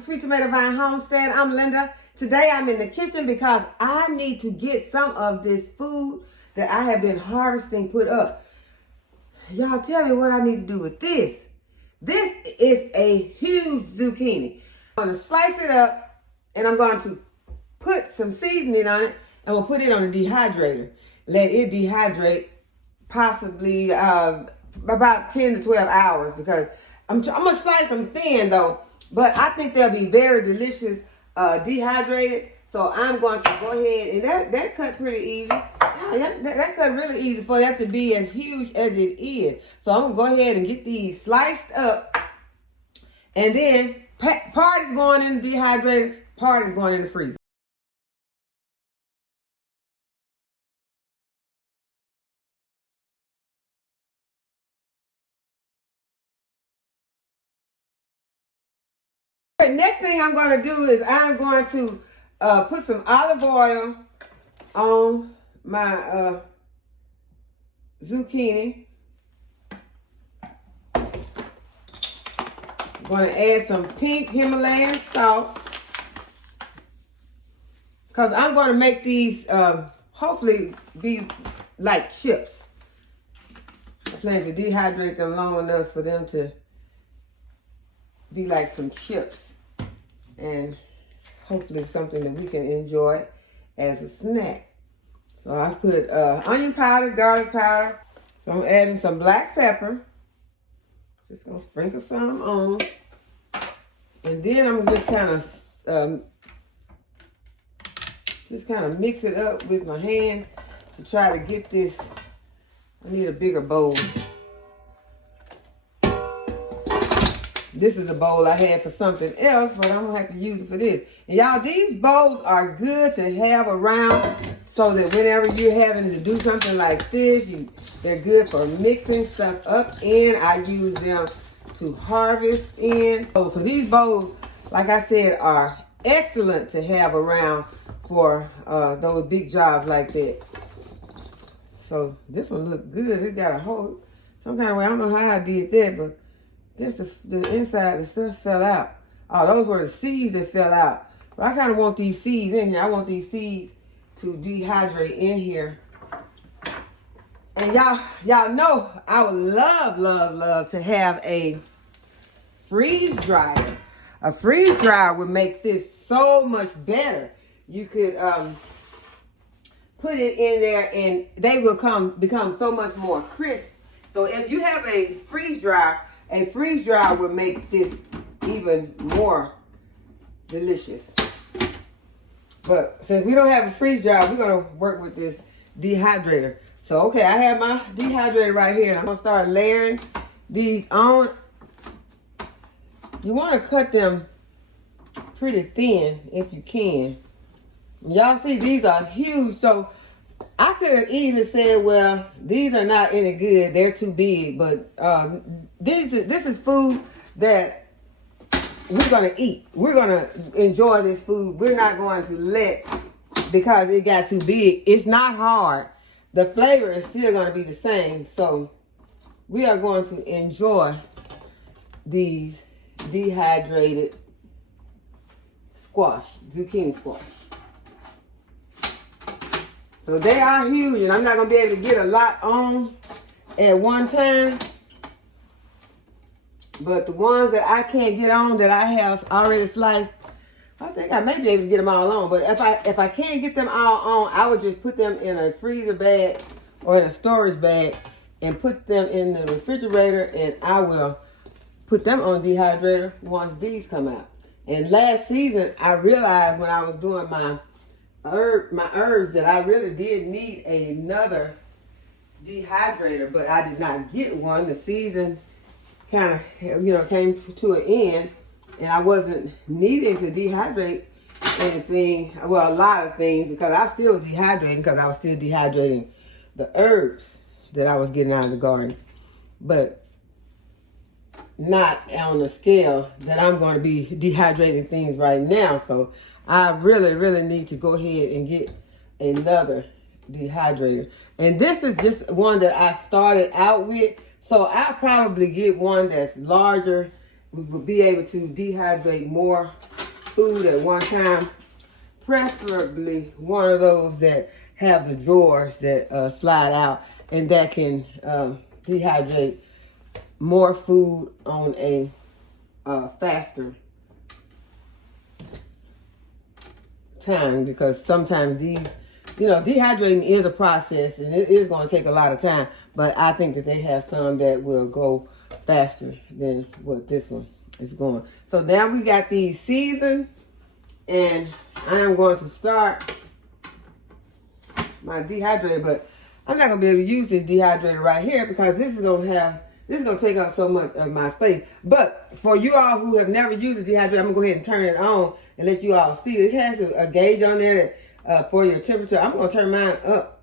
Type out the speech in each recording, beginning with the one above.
to Sweet Tomato Vine Homestead. I'm Linda. Today I'm in the kitchen because I need to get some of this food that I have been harvesting put up. Y'all tell me what I need to do with this. This is a huge zucchini. I'm going to slice it up and I'm going to put some seasoning on it and we'll put it on a dehydrator. Let it dehydrate possibly about 10 to 12 hours because I'm going to slice them thin though, but I think they'll be very delicious dehydrated. So I'm going to go ahead, and that cut pretty easy. That cut really easy for that to be as huge as it is. So I'm going to go ahead and get these sliced up, and then part is going in the dehydrator, part is going in the freezer. Next thing I'm going to do is I'm going to put some olive oil on my zucchini. I'm going to add some pink Himalayan salt because I'm going to make these hopefully be like chips. I plan to dehydrate them long enough for them to be like some chips, and hopefully something that we can enjoy as a snack. So I put onion powder, garlic powder. So I'm adding some black pepper. Just gonna sprinkle some on. And then I'm just kind of mix it up with my hand to try to get this. I need a bigger bowl. This is a bowl I had for something else, but I'm gonna have to use it for this. And y'all, these bowls are good to have around so that whenever you're having to do something like this, they're good for mixing stuff up in. I use them to harvest in. So these bowls, like I said, are excellent to have around for those big jobs like that. So this one looked good. It got a hole some kind of way. I don't know how I did that, but the inside, the stuff fell out. Oh, those were the seeds that fell out. But I kind of want these seeds in here. I want these seeds to dehydrate in here. And y'all know I would love to have a freeze dryer. A freeze dryer would make this so much better. You could put it in there and they will become so much more crisp. So if you have a freeze dryer will make this even more delicious. But since we don't have a freeze dryer, we're going to work with this dehydrator. So, okay, I have my dehydrator right here. I'm going to start layering these on. You want to cut them pretty thin if you can. Y'all see, these are huge. So, I could have easily said, well, these are not any good. They're too big. But this is food that we're going to eat. We're going to enjoy this food. We're not going to let, because it got too big. It's not hard. The flavor is still going to be the same. So we are going to enjoy these dehydrated zucchini squash. So they are huge, and I'm not going to be able to get a lot on at one time. But the ones that I can't get on that I have already sliced, I think I may be able to get them all on. But if I can't get them all on, I would just put them in a freezer bag or in a storage bag and put them in the refrigerator, and I will put them on dehydrator once these come out. And last season, I realized when I was doing my herbs that I really did need another dehydrator, but I did not get one. The season kind of, came to an end, and I wasn't needing to dehydrate anything, well, a lot of things, because I still was dehydrating because I was still dehydrating the herbs that I was getting out of the garden, but not on the scale that I'm going to be dehydrating things right now. So I really need to go ahead and get another dehydrator. And this is just one that I started out with. So I'll probably get one that's larger we will be able to dehydrate more food at one time. Preferably one of those that have the drawers that slide out and that can dehydrate more food on a faster time, because sometimes these, dehydrating is a process and it is going to take a lot of time, but I think that they have some that will go faster than what this one is going. So now we got these seasoned, and I am going to start my dehydrator, but I'm not going to be able to use this dehydrator right here because this is going to take up so much of my space. But for you all who have never used a dehydrator, I'm going to go ahead and turn it on and let you all see. It has a gauge on there that, for your temperature. I'm going to turn mine up.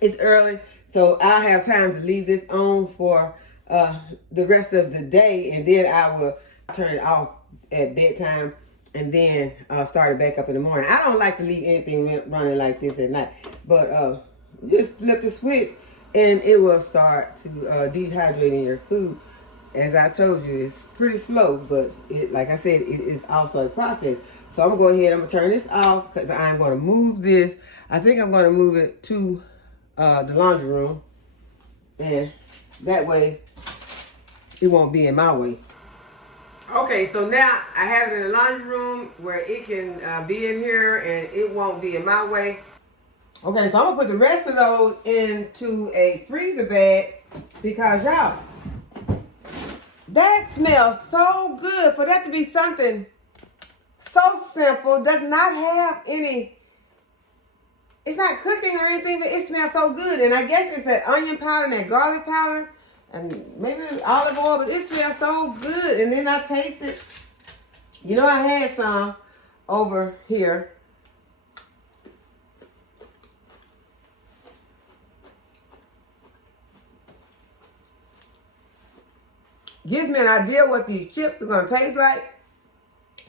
It's early, so I'll have time to leave this on for the rest of the day, and then I will turn it off at bedtime and then start it back up in the morning. I don't like to leave anything running like this at night, but just flip the switch and it will start to dehydrating your food. As I told you, it's pretty slow, but like I said, it is also a process. So I'm going to go ahead, I'm going to turn this off because I'm going to move this. I think I'm going to move it to the laundry room, and that way it won't be in my way. Okay, so now I have it in the laundry room where it can be in here and it won't be in my way. Okay, so I'm going to put the rest of those into a freezer bag because, y'all, that smells so good. For that to be something so simple, does not have any, it's not cooking or anything, but it smells so good. And I guess it's that onion powder and that garlic powder and maybe olive oil, but it smells so good. And then I tasted, I had some over here. Gives me an idea what these chips are going to taste like.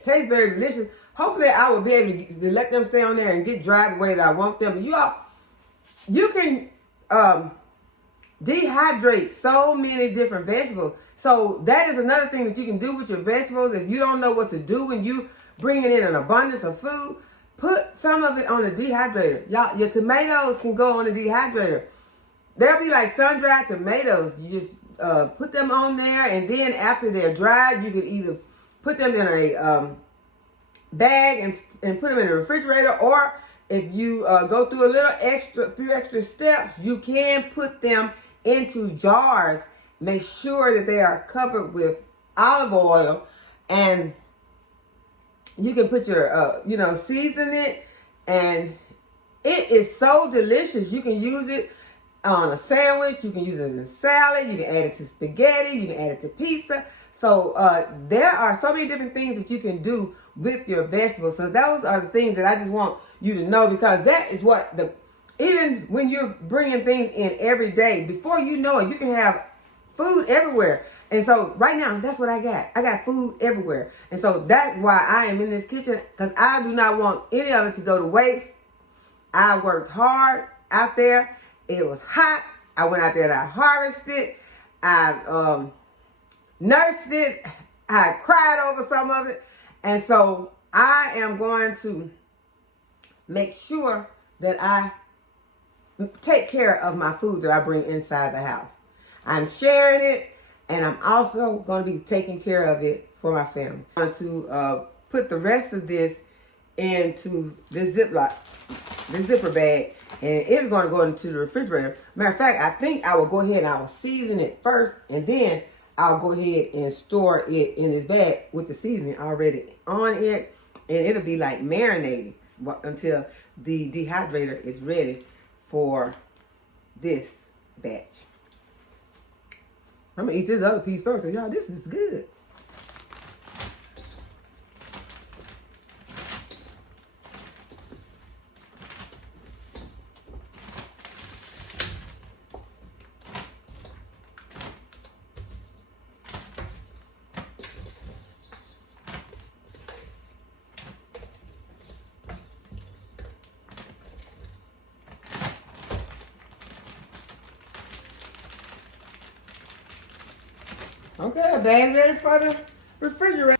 Tastes very delicious. Hopefully I will be able to let them stay on there and get dry the way that I want them. But you can dehydrate so many different vegetables. So that is another thing that you can do with your vegetables. If you don't know what to do when you bringing in an abundance of food, put some of it on the dehydrator. Y'all, your tomatoes can go on the dehydrator. They'll be like sun-dried tomatoes. You just put them on there, and then after they're dried, you can either put them in a bag and put them in the refrigerator, or if you go through a few extra steps, you can put them into jars. Make sure that they are covered with olive oil, and you can put your, season it, and it is so delicious. You can use it on a sandwich, you can use it in salad, you can add it to spaghetti, you can add it to pizza. So there are so many different things that you can do with your vegetables. So those are the things that I just want you to know, because that is what even when you're bringing things in every day, before you know it, you can have food everywhere. And so right now, that's what I got. I got food everywhere. And so that's why I am in this kitchen, because I do not want any of it to go to waste. I worked hard out there. It was hot. I went out there and I harvested. I nursed it. I cried over some of it. And so I am going to make sure that I take care of my food that I bring inside the house. I'm sharing it, and I'm also going to be taking care of it for my family. I'm going to put the rest of this into this zipper bag, and it's going to go into the refrigerator. Matter of fact, I think I will go ahead and I will season it first, and then I'll go ahead and store it in this bag with the seasoning already on it, and it'll be like marinating until the dehydrator is ready for this batch. I'm going to eat this other piece first. So y'all, this is good. Okay, bag ready for the refrigerator.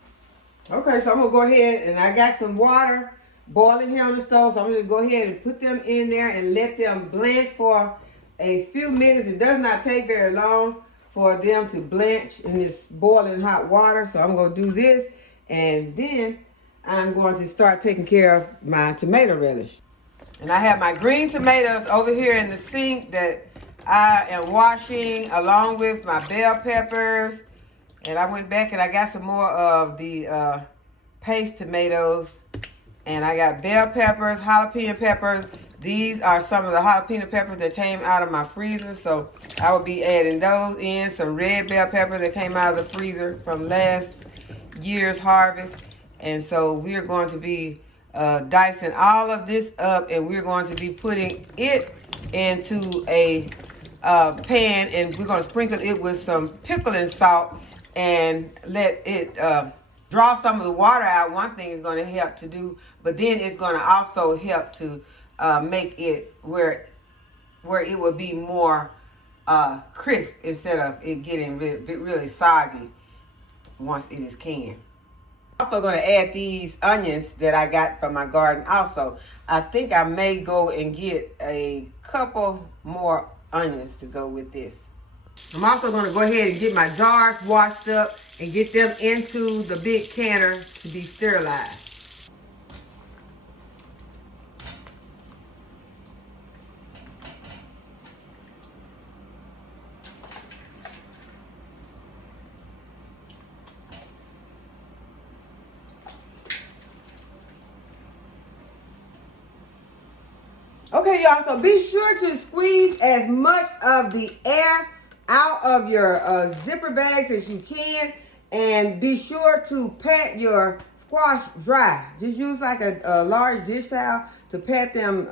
Okay, so I'm gonna go ahead and I got some water boiling here on the stove. So I'm gonna go ahead and put them in there and let them blanch for a few minutes. It does not take very long for them to blanch in this boiling hot water. So I'm gonna do this, and then I'm going to start taking care of my tomato relish. And I have my green tomatoes over here in the sink that I am washing, along with my bell peppers. And I went back and I got some more of the paste tomatoes. And I got bell peppers, jalapeno peppers. These are some of the jalapeno peppers that came out of my freezer. So I will be adding those in. Some red bell peppers that came out of the freezer from last year's harvest. And so we're going to be dicing all of this up, and we're going to be putting it into a pan, and we're going to sprinkle it with some pickling salt and let it draw some of the water out. One thing it's going to help to do, but then it's going to also help to make it where it will be more crisp instead of it getting really soggy once it is canned. Also going to add these onions that I got from my garden also. I think I may go and get a couple more onions to go with this. I'm also going to go ahead and get my jars washed up and get them into the big canner to be sterilized. Okay, y'all, so be sure to squeeze as much of the air out of your zipper bags as you can, and be sure to pat your squash dry. Just use like a large dish towel to pat them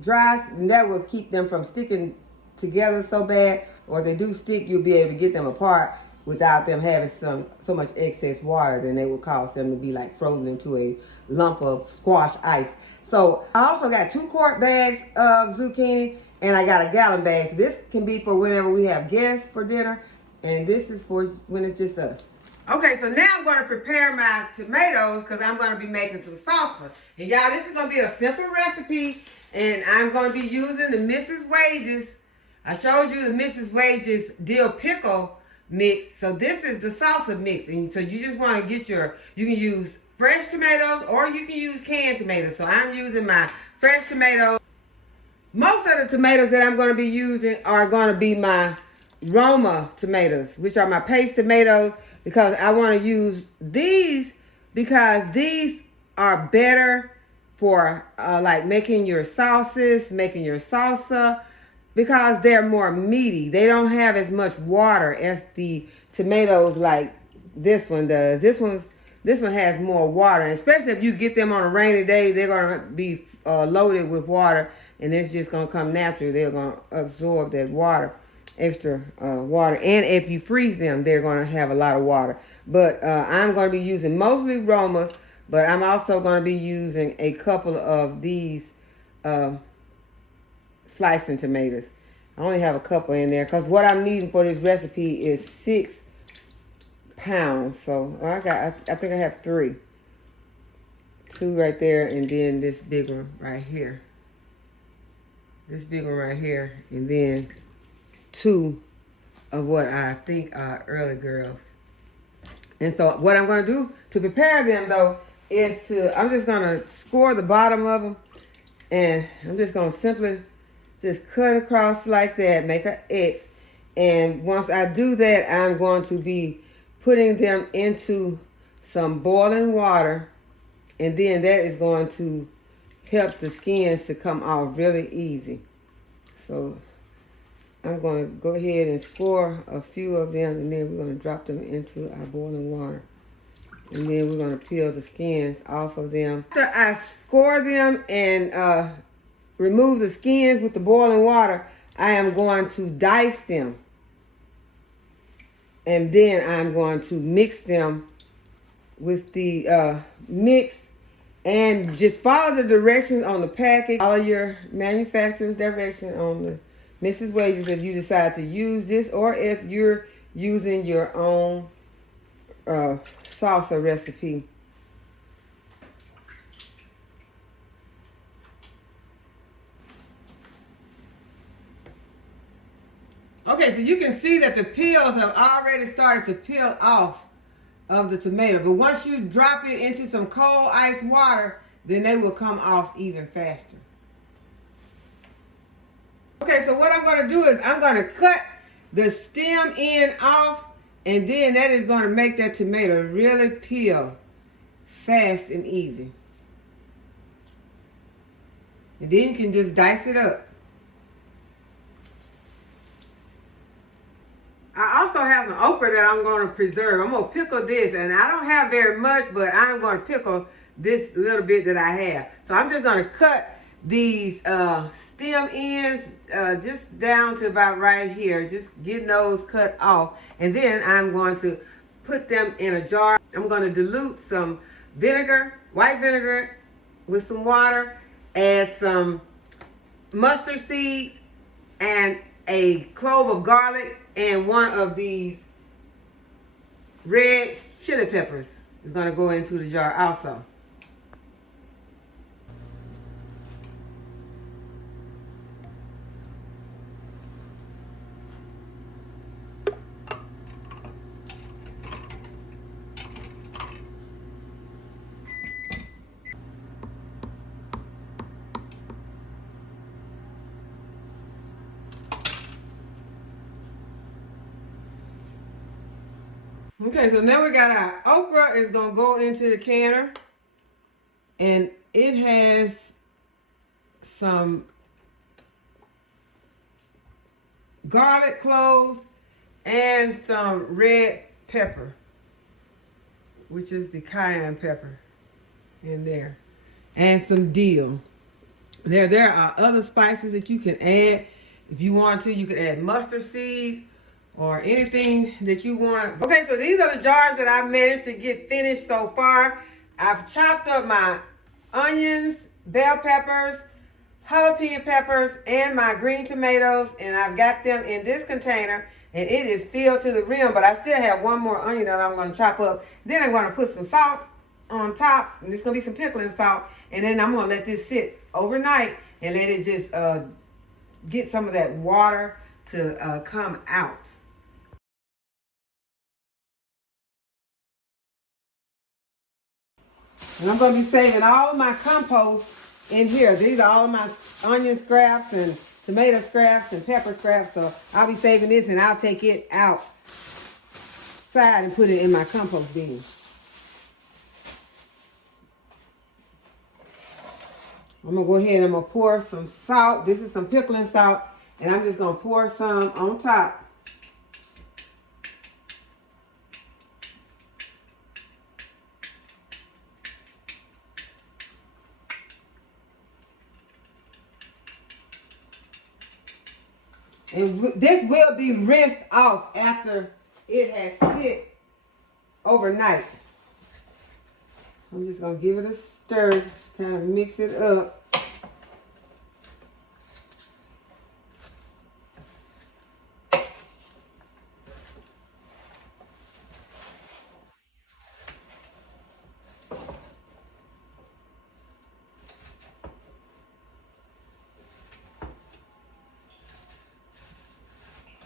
dry, and that will keep them from sticking together so bad, or if they do stick, you'll be able to get them apart without them having so much excess water, then they will cause them to be like frozen into a lump of squash ice. So I also got 2 quart bags of zucchini, and I got a gallon bag. So this can be for whenever we have guests for dinner, and this is for when it's just us. Okay, so now I'm going to prepare my tomatoes because I'm going to be making some salsa. And y'all, this is going to be a simple recipe, and I'm going to be using the Mrs. Wages. I showed you the Mrs. Wages dill pickle mix. So this is the salsa mix, and so you just want to get you can use fresh tomatoes or you can use canned tomatoes. So I'm using my fresh tomatoes. Most of the tomatoes that I'm going to be using are going to be my Roma tomatoes, which are my paste tomatoes, because I want to use these because these are better for like making your sauces, making your salsa, because they're more meaty. They don't have as much water as the tomatoes like this one does. This one has more water, and especially if you get them on a rainy day, they're going to be loaded with water, and it's just going to come naturally. They're going to absorb that water, extra water. And if you freeze them, they're going to have a lot of water. But I'm going to be using mostly Romas, but I'm also going to be using a couple of these slicing tomatoes. I only have a couple in there because what I'm needing for this recipe is 6 pounds. So I think I have 3. 2 right there, and then this big one right here. This big one right here, and then 2 of what I think are early girls. And so what I'm going to do to prepare them though is I'm just going to score the bottom of them, and I'm just going to simply just cut across like that, make an X. And once I do that, I'm going to be putting them into some boiling water, and then that is going to help the skins to come off really easy. So I'm going to go ahead and score a few of them, and then we're going to drop them into our boiling water. And then we're going to peel the skins off of them. After I score them and remove the skins with the boiling water, I am going to dice them. And then I'm going to mix them with the mix, and just follow the directions on the package. Follow your manufacturer's direction on the Mrs. Wages if you decide to use this, or if you're using your own salsa recipe. Okay, so you can see that the peels have already started to peel off of the tomato. But once you drop it into some cold ice water, then they will come off even faster. Okay, so what I'm going to do is I'm going to cut the stem end off, and then that is going to make that tomato really peel fast and easy. And then you can just dice it up. I also have some okra that I'm going to preserve. I'm going to pickle this, and I don't have very much, but I'm going to pickle this little bit that I have. So I'm just going to cut these stem ends just down to about right here, just getting those cut off. And then I'm going to put them in a jar. I'm going to dilute some vinegar, white vinegar, with some water, add some mustard seeds and a clove of garlic, and one of these red chili peppers is going to go into the jar also. Okay, so now we got our okra is going to go into the canner, and it has some garlic cloves and some red pepper, which is the cayenne pepper in there, and some dill. There are other spices that you can add. If you want to, you could add mustard seeds or anything that you want. Okay, so these are the jars that I've managed to get finished so far. I've chopped up my onions, bell peppers, jalapeno peppers, and my green tomatoes, and I've got them in this container, and it is filled to the rim, but I still have one more onion that I'm going to chop up. Then I'm going to put some salt on top, and it's going to be some pickling salt, and then I'm going to let this sit overnight and let it just get some of that water to come out. And I'm going to be saving all of my compost in here. These are all of my onion scraps and tomato scraps and pepper scraps. So I'll be saving this, and I'll take it outside and put it in my compost bin. I'm going to go ahead and I'm going to pour some salt. This is some pickling salt. And I'm just going to pour some on top. And this will be rinsed off after it has sit overnight. I'm just going to give it a stir, kind of mix it up.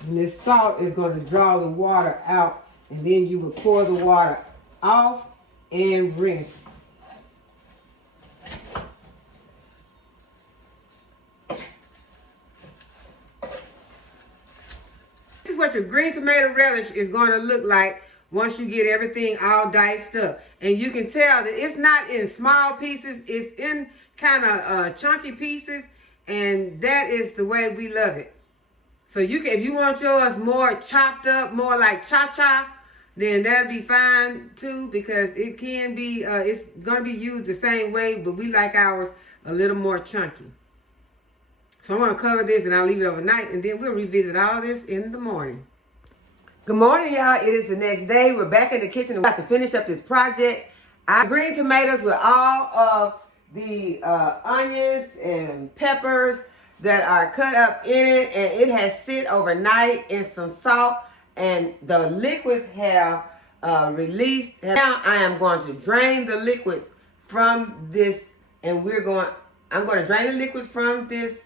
And this salt is going to draw the water out, and then you will pour the water off and rinse. This is what your green tomato relish is going to look like once you get everything all diced up. And you can tell that it's not in small pieces, it's in kind of chunky pieces, and that is the way we love it. So you can, if you want yours more chopped up, more like cha-cha, then that'll be fine too, because it can be, it's going to be used the same way, but we like ours a little more chunky. So I'm going to cover this and I'll leave it overnight, and then we'll revisit all this in the morning. Good morning, y'all. It is the next day. We're back in the kitchen and we're about to finish up this project. I green tomatoes with all of the onions and peppers that are cut up in it, and it has sit overnight in some salt, and the liquids have released. Now I am going to drain the liquids from this, and I'm going to drain the liquids from this.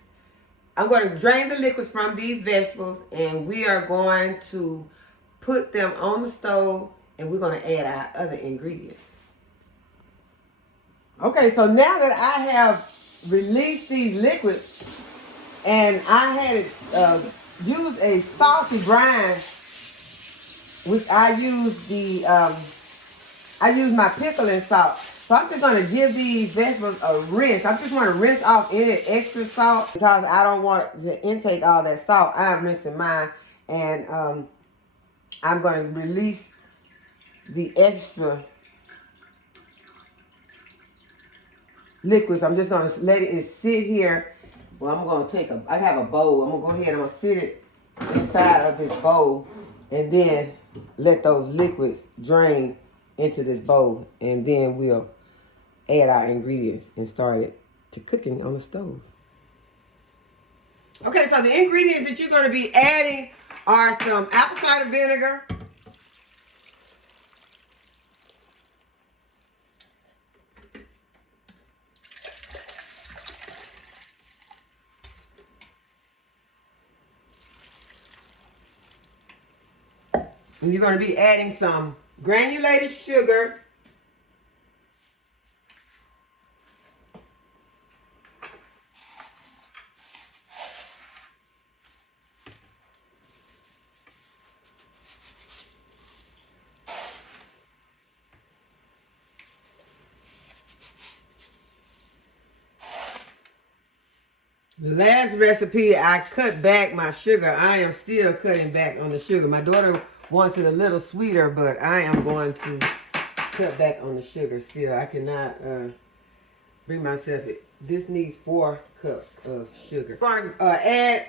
I'm going to drain the liquids from these vegetables, and we are going to put them on the stove, and we're going to add our other ingredients. Okay, so now that I have released these liquids, and I had used a salty brine, which I use my pickling salt. So I'm just going to give these vegetables a rinse. I just want to rinse off any extra salt because I don't want to intake all that salt. I'm rinsing mine, and I'm going to release the extra liquids. I'm just going to let it sit here. Well, I'm going to I have a bowl. I'm going to go ahead and I'm going to sit it inside of this bowl, and then let those liquids drain into this bowl, and then we'll add our ingredients and start it to cooking on the stove. Okay, so the ingredients that you're going to be adding are some apple cider vinegar, and you're going to be adding some granulated sugar, the last recipe, I cut back my sugar. I am still cutting back on the sugar. My daughter wants it a little sweeter, but I am going to cut back on the sugar still. I cannot bring myself. This needs 4 cups of sugar. I'm going to add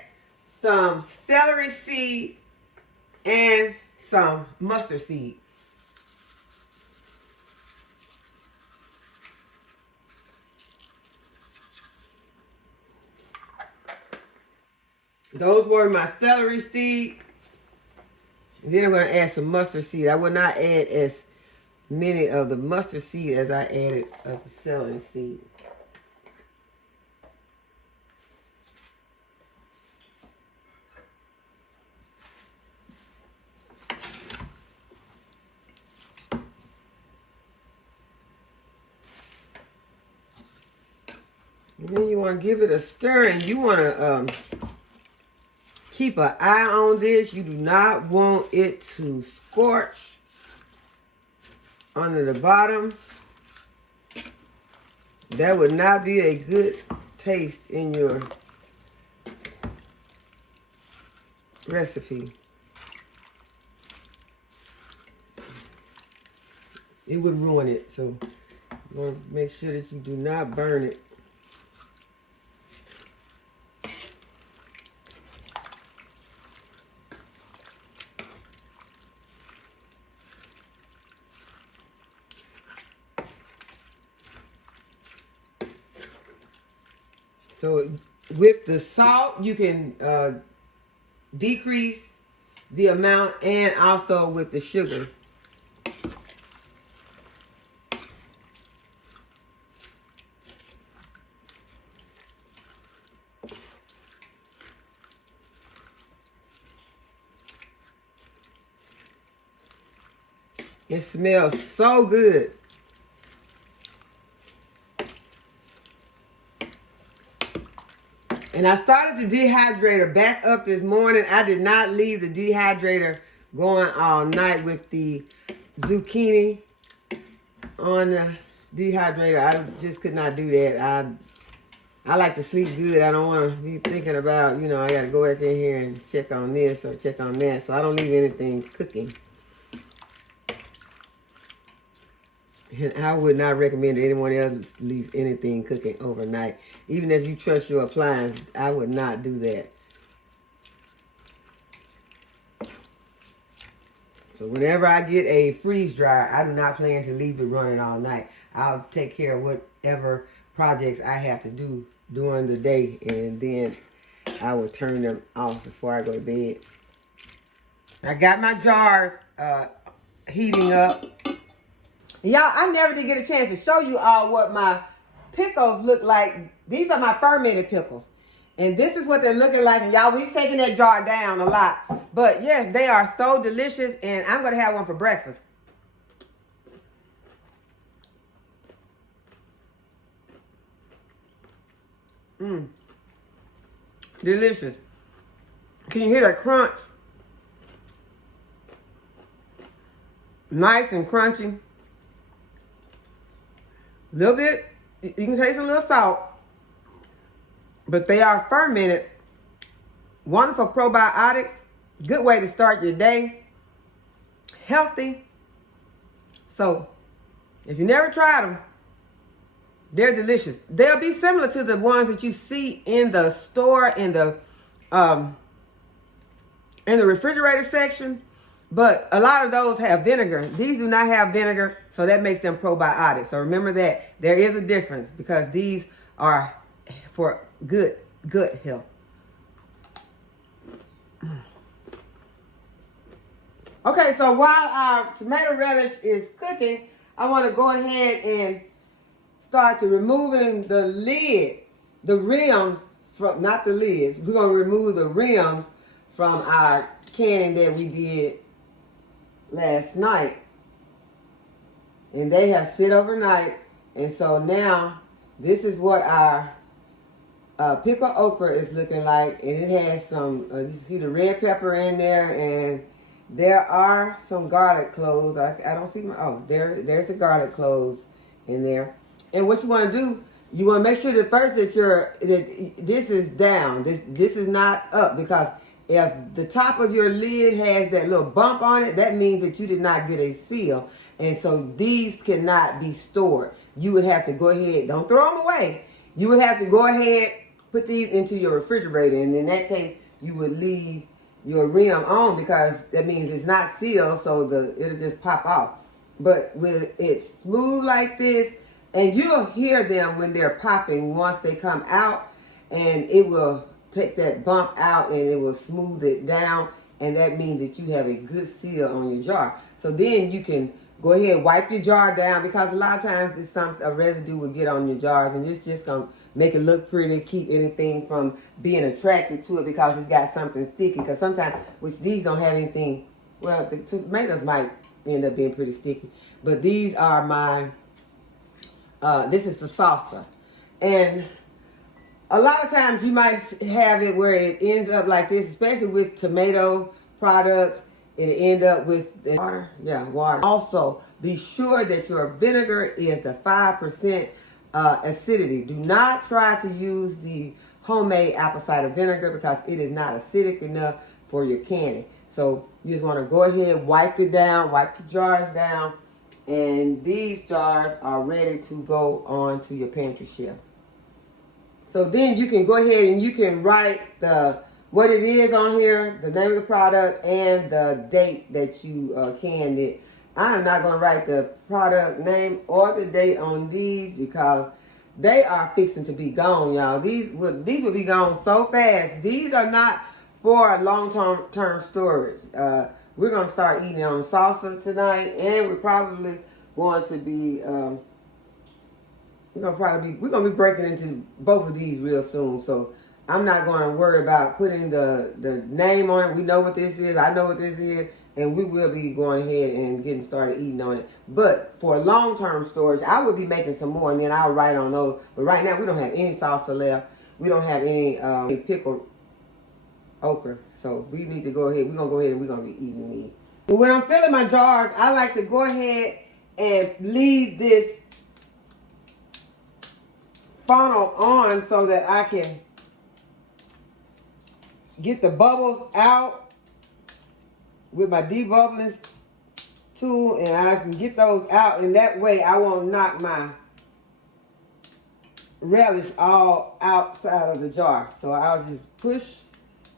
some celery seed and some mustard seed. Those were my celery seed. And then I'm going to add some mustard seed. I will not add as many of the mustard seed as I added of the celery seed. And then you want to give it a stir, and you want to keep an eye on this. You do not want it to scorch under the bottom. That would not be a good taste in your recipe. It would ruin it, so you want to make sure that you do not burn it. So with the salt, you can decrease the amount, and also with the sugar. It smells so good. And I started the dehydrator back up this morning. I did not leave the dehydrator going all night with the zucchini on the dehydrator. I just could not do that. I like to sleep good. I don't want to be thinking about, you know, I got to go back in here and check on this or check on that. So I don't leave anything cooking. And I would not recommend that anyone else leave anything cooking overnight. Even if you trust your appliance, I would not do that. So whenever I get a freeze dryer, I do not plan to leave it running all night. I'll take care of whatever projects I have to do during the day, and then I will turn them off before I go to bed. I got my jars heating up. Y'all, I never did get a chance to show you all what my pickles look like. These are my fermented pickles. And this is what they're looking like. And y'all, we've taken that jar down a lot. But yes, they are so delicious. And I'm going to have one for breakfast. Delicious. Can you hear that crunch? Nice and crunchy. A little bit, you can taste a little salt. But they are fermented. Wonderful probiotics. Good way to start your day. Healthy. So, if you never tried them, they're delicious. They'll be similar to the ones that you see in the store, in the refrigerator section. But a lot of those have vinegar. These do not have vinegar, so that makes them probiotics. So remember that there is a difference because these are for good health. Okay, so while our tomato relish is cooking, I want to go ahead and start to removing the lids, the rims from, not the lids. We're going to remove the rims from our canning that we did last night. And they have sit overnight. And so now this is what our pickled okra is looking like. And it has some, you see the red pepper in there, and there are some garlic cloves. I don't see my, oh, there's the garlic cloves in there. And what you want to do, you want to make sure that first that this is down. This is not up, because if the top of your lid has that little bump on it, that means that you did not get a seal. And so these cannot be stored. You would have to go ahead, don't throw them away. You would have to go ahead, put these into your refrigerator. And in that case, you would leave your rim on, because that means it's not sealed, so it'll just pop off. But with it smooth like this, and you'll hear them when they're popping once they come out, and it will take that bump out and it will smooth it down, and that means that you have a good seal on your jar. So then you can go ahead and wipe your jar down, because a lot of times it's a residue will get on your jars, and it's just going to make it look pretty, keep anything from being attracted to it because it's got something sticky. Because sometimes, which these don't have anything, well, the tomatoes might end up being pretty sticky. But these are my, this is the salsa. And a lot of times you might have it where it ends up like this, especially with tomato products. It'll end up with water. Yeah, water. Also, be sure that your vinegar is the 5% acidity. Do not try to use the homemade apple cider vinegar, because it is not acidic enough for your canning. So you just want to go ahead, wipe it down, wipe the jars down, and these jars are ready to go on to your pantry shelf. So then you can go ahead and you can write what it is on here, the name of the product, and the date that you canned it. I am not going to write the product name or the date on these, because they are fixing to be gone, y'all. These will be gone so fast. These are not for long-term storage. We're going to start eating on salsa tonight, and we're probably going to be we're going to be breaking into both of these real soon. So I'm not going to worry about putting the name on it. We know what this is. I know what this is. And we will be going ahead and getting started eating on it. But for long-term storage, I will be making some more, and then I'll write on those. But right now, we don't have any salsa left. We don't have any pickled okra. So we need to go ahead. We're going to go ahead and we're going to be eating these. But when I'm filling my jars, I like to go ahead and leave this funnel on so that I can get the bubbles out with my debubbling tool, and I can get those out, and that way I won't knock my relish all outside of the jar. So I'll just push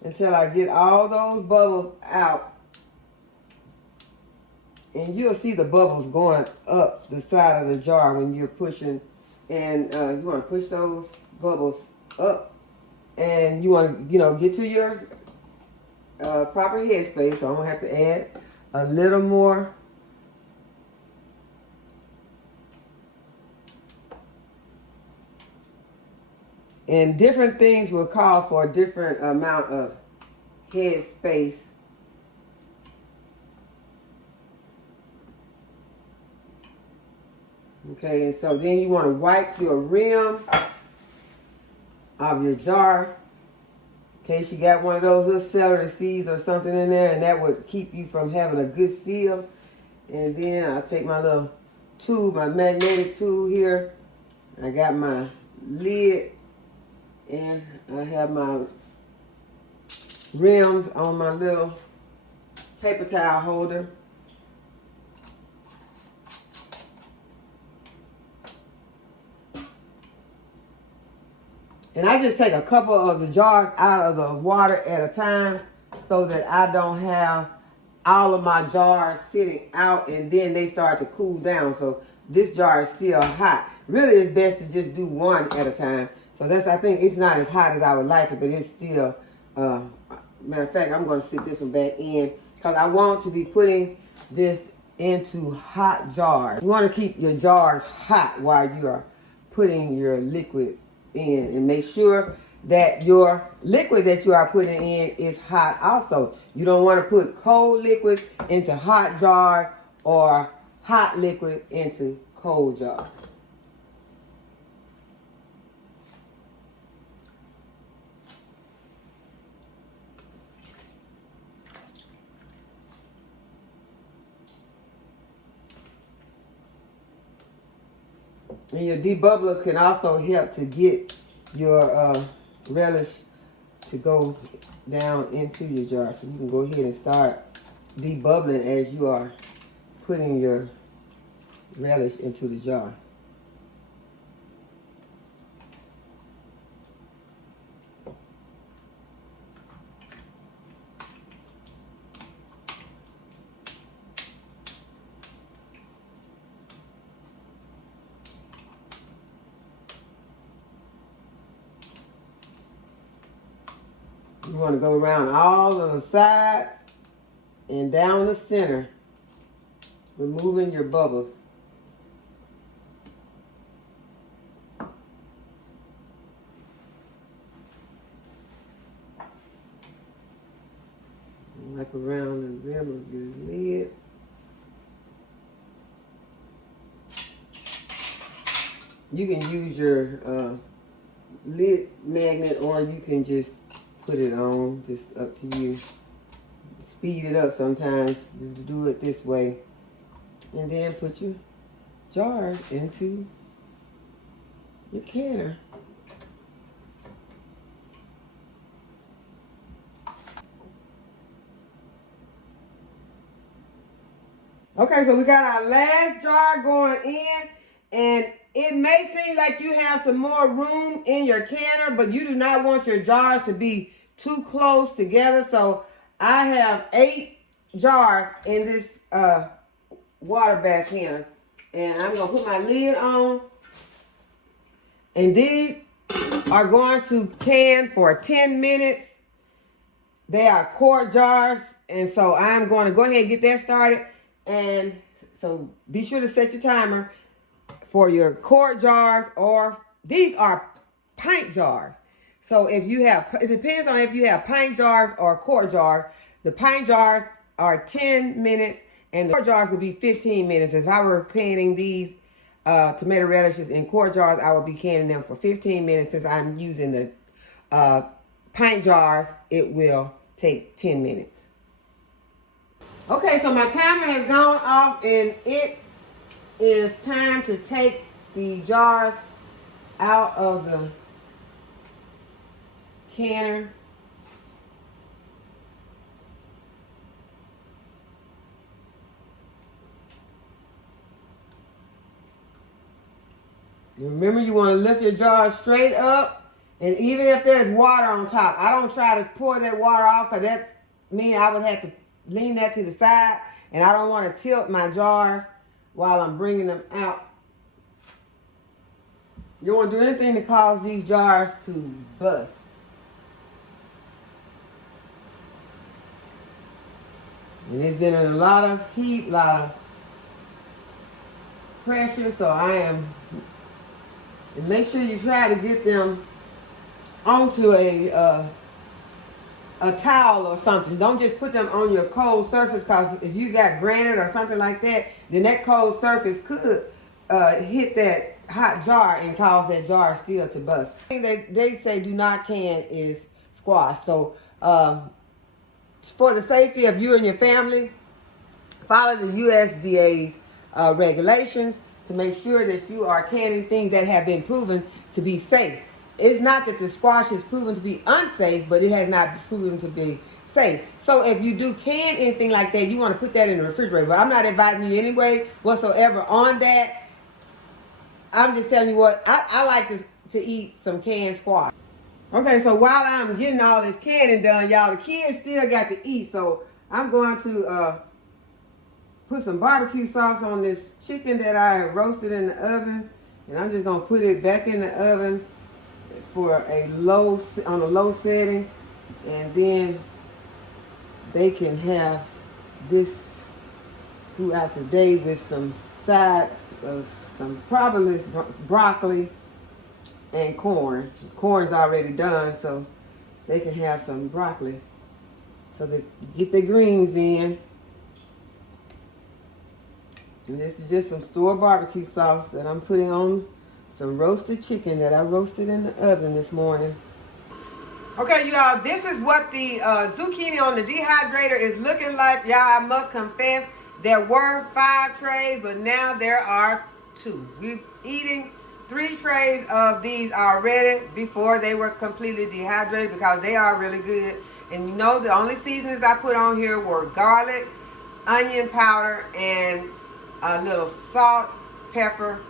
until I get all those bubbles out, and you'll see the bubbles going up the side of the jar when you're pushing. And you want to push those bubbles up, and you want to, get to your proper headspace. So I'm going to have to add a little more And different things will call for a different amount of head space. Okay, and so then you want to wipe your rim of your jar in case you got one of those little celery seeds or something in there, and that would keep you from having a good seal. And then I'll take my little tool, my magnetic tool here. I got my lid, and I have my rims on my little paper towel holder. And I just take a couple of the jars out of the water at a time so that I don't have all of my jars sitting out and then they start to cool down. So this jar is still hot. Really, it's best to just do one at a time. So that's, I think it's not as hot as I would like it, but it's still, matter of fact, I'm going to sit this one back in because I want to be putting this into hot jars. You want to keep your jars hot while you are putting your liquid in, and make sure that your liquid that you are putting in is hot also. You don't want to put cold liquids into hot jars or hot liquid into cold jars. And your debubbler can also help to get your relish to go down into your jar. So you can go ahead and start debubbling as you are putting your relish into the jar. You want to go around all of the sides and down the center, removing your bubbles. Wipe around the rim of your lid. You can use your lid magnet, or you can just put it on, just up to you. Speed it up sometimes to do it this way. And then put your jar into your canner. Okay, so we got our last jar going in, and it may seem like you have some more room in your canner, but you do not want your jars to be too close together. So I have 8 jars in this water bath canner, and I'm gonna put my lid on, and these are going to can for 10 minutes. They are quart jars, and so I'm going to go ahead and get that started. And so be sure to set your timer for your quart jars, or these are pint jars. So if you have, it depends on if you have pint jars or quart jars. The pint jars are 10 minutes and the quart jars would be 15 minutes. If I were canning these tomato relishes in quart jars, I would be canning them for 15 minutes. Since I'm using the pint jars, it will take 10 minutes. Okay, so my timer has gone off, and it is time to take the jars out of the canner. Remember, you want to lift your jar straight up, and even if there's water on top, I don't try to pour that water off, because that means I would have to lean that to the side, and I don't want to tilt my jars while I'm bringing them out. You don't want to do anything to cause these jars to bust. And it's been in a lot of heat, a lot of pressure, so and make sure you try to get them onto a towel or something. Don't just put them on your cold surface, because if you got granite or something like that, then that cold surface could hit that hot jar and cause that jar still to bust. The thing that they say do not can is squash. So for the safety of you and your family, follow the USDA's regulations to make sure that you are canning things that have been proven to be safe. It's not that the squash is proven to be unsafe, but it has not proven to be safe. So if you do can anything like that, you want to put that in the refrigerator. But I'm not advising you anyway whatsoever on that. I'm just telling you what, I like to eat some canned squash. Okay, so while I'm getting all this canning done, y'all, the kids still got to eat. So I'm going to put some barbecue sauce on this chicken that I have roasted in the oven. And I'm just going to put it back in the oven for on a low setting, and then they can have this throughout the day with some sides of some probably broccoli and corn. Corn's already done, so they can have some broccoli. So they get their greens in. And this is just some store barbecue sauce that I'm putting on some roasted chicken that I roasted in the oven this morning. Okay, y'all, this is what the zucchini on the dehydrator is looking like. Y'all, I must confess, there were 5 trays, but now there are 2. We're eating 3 trays of these already before they were completely dehydrated, because they are really good. And you know, the only seasonings I put on here were garlic, onion powder, and a little salt, pepper,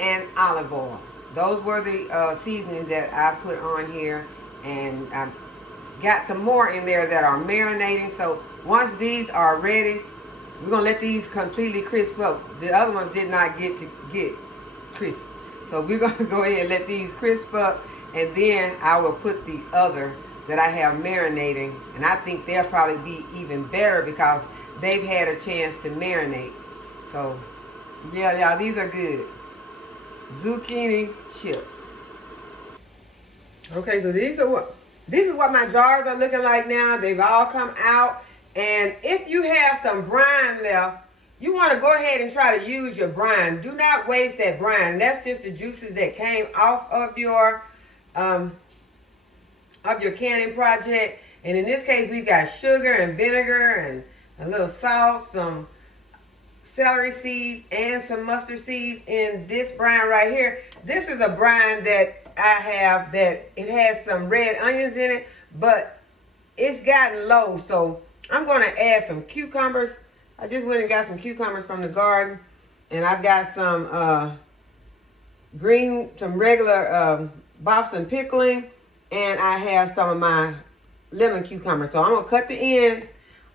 and olive oil. Those were the seasonings that I put on here, and I've got some more in there that are marinating. So once these are ready, we're gonna let these completely crisp up. The other ones did not get crisp, so we're gonna go ahead and let these crisp up, and then I will put the other that I have marinating, and I think they'll probably be even better because they've had a chance to marinate. So yeah, y'all, these are good. Zucchini chips. Okay, so this is what my jars are looking like now. They've all come out. And if you have some brine left, you want to go ahead and try to use your brine. Do not waste that brine. That's just the juices that came off of your canning project. And in this case, we've got sugar and vinegar and a little salt, some celery seeds, and some mustard seeds in this brine right here. This is a brine that I have that it has some red onions in it, but it's gotten low, so I'm going to add some cucumbers. I just went and got some cucumbers from the garden, and I've got some regular Boston pickling, and I have some of my lemon cucumbers. So I'm going to cut the end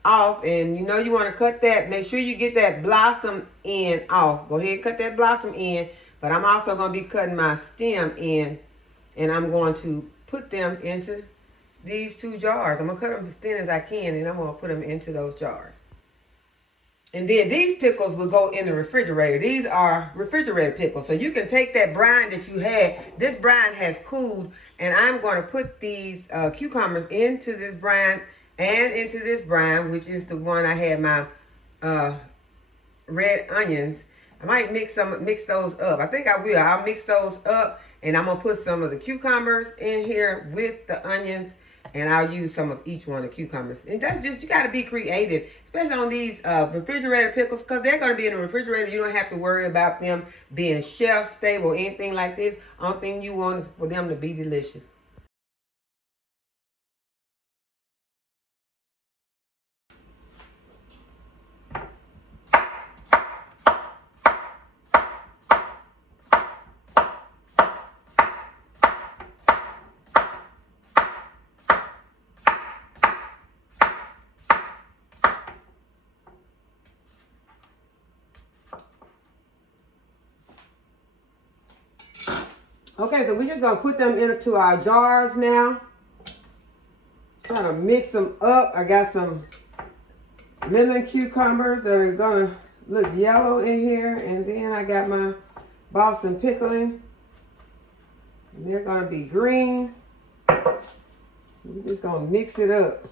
off, and you know you want to cut that. Make sure you get that blossom end off. Go ahead and cut that blossom end, but I'm also going to be cutting my stem end, and I'm going to put them into these 2 jars. I'm going to cut them as thin as I can, and I'm going to put them into those jars. And then these pickles will go in the refrigerator. These are refrigerated pickles. So you can take that brine that you had. This brine has cooled, and I'm going to put these cucumbers into this brine and into this brine, which is the one I had my red onions. I might mix those up. I think I will. I'll mix those up, and I'm going to put some of the cucumbers in here with the onions, and I'll use some of each one of the cucumbers. And that's just, you got to be creative, especially on these refrigerator pickles, because they're going to be in the refrigerator. You don't have to worry about them being shelf stable or anything like this. Only thing you want is for them to be delicious. Okay, so we're just going to put them into our jars now. Kind of mix them up. I got some lemon cucumbers that are going to look yellow in here. And then I got my Boston pickling. And they're going to be green. We're just gonna mix it up.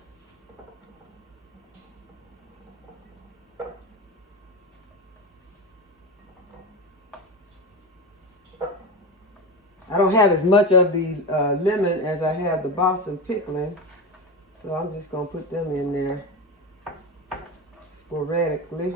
I don't have as much of the lemon as I have the Boston pickling, so I'm just gonna put them in there sporadically.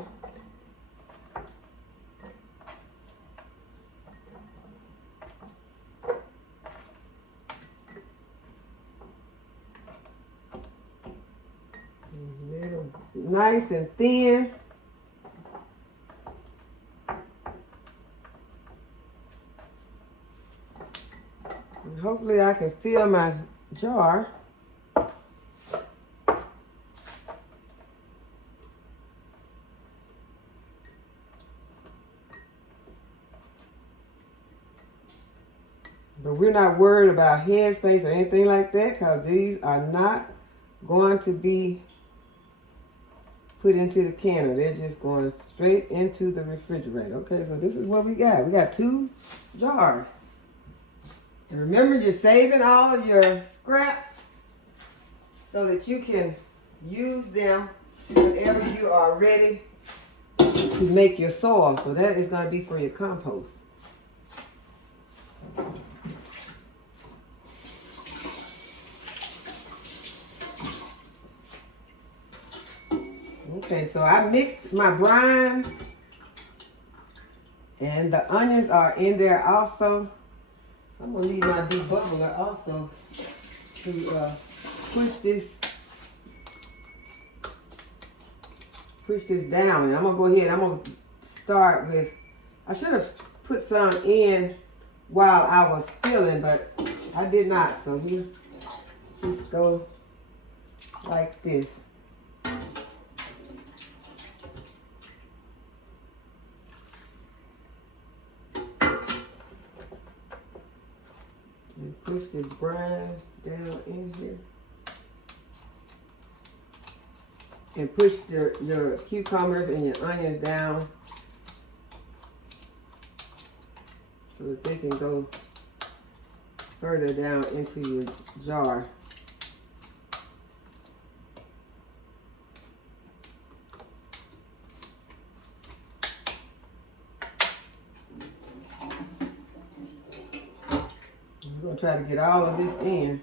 Nice and thin. And hopefully I can fill my jar. But we're not worried about headspace or anything like that, because these are not going to be put into the canner. They're just going straight into the refrigerator. Okay, so this is what we got. We got 2 jars. And remember, you're saving all of your scraps so that you can use them whenever you are ready to make your soil. So that is going to be for your compost. Okay, so I mixed my brines, and the onions are in there also. So I'm gonna leave my debubbler also to push this down. And I'm gonna go ahead. I'm gonna start with. I should have put some in while I was filling, but I did not. So we just go like this. And push this brine down in here. And push your cucumbers and your onions down so that they can go further down into your jar. We're going to try to get all of this in.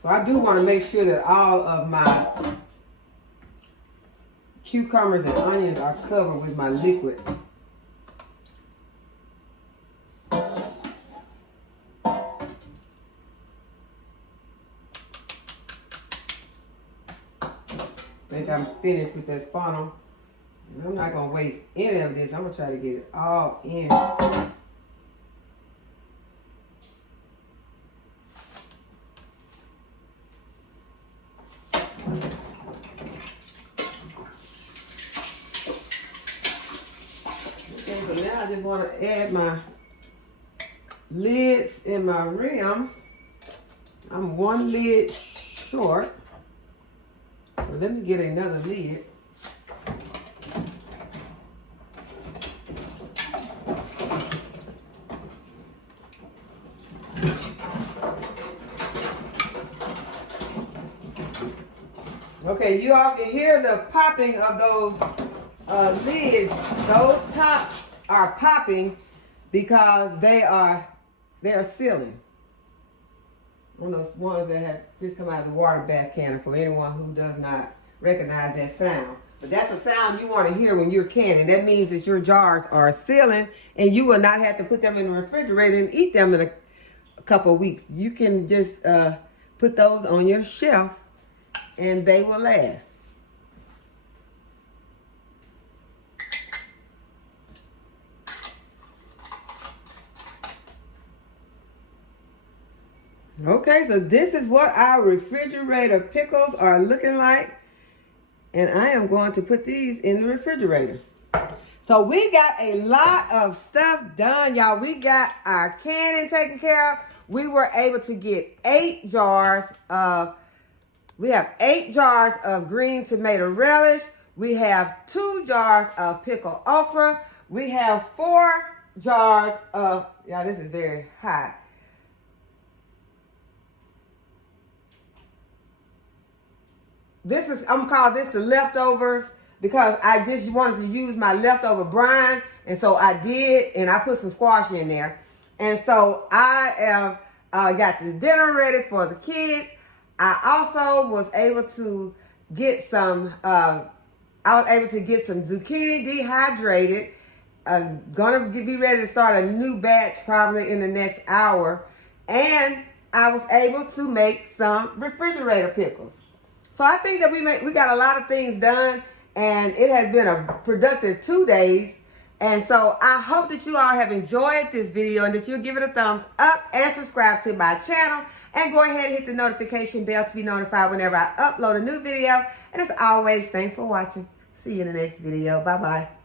So I do want to make sure that all of my cucumbers and onions are covered with my liquid. I think I'm finished with that funnel. And I'm not going to waste any of this. I'm going to try to get it all in. Okay, so now I just want to add my lids and my rims. I'm 1 lid short. So let me get another lid. Okay, you all can hear the popping of those lids. Those tops are popping because they are sealing. One of those ones that have just come out of the water bath canner, for anyone who does not recognize that sound. But that's a sound you want to hear when you're canning. That means that your jars are sealing and you will not have to put them in the refrigerator and eat them in a couple of weeks. You can just put those on your shelf and they will last. Okay, so this is what our refrigerator pickles are looking like. And I am going to put these in the refrigerator. So we got a lot of stuff done, y'all. We got our canning taken care of. We were able to get 8 jars of, we have 8 jars of green tomato relish. We have 2 jars of pickled okra. We have 4 jars of, y'all, this is very hot. This is, I'm gonna call this the leftovers because I just wanted to use my leftover brine. And so I did, and I put some squash in there. And so I have got this dinner ready for the kids. I also was able to get some, zucchini dehydrated. I'm gonna be ready to start a new batch probably in the next hour. And I was able to make some refrigerator pickles. So I think that we got a lot of things done, and it has been a productive 2 days. And so I hope that you all have enjoyed this video and that you'll give it a thumbs up and subscribe to my channel. And go ahead and hit the notification bell to be notified whenever I upload a new video. And as always, thanks for watching. See you in the next video. Bye-bye.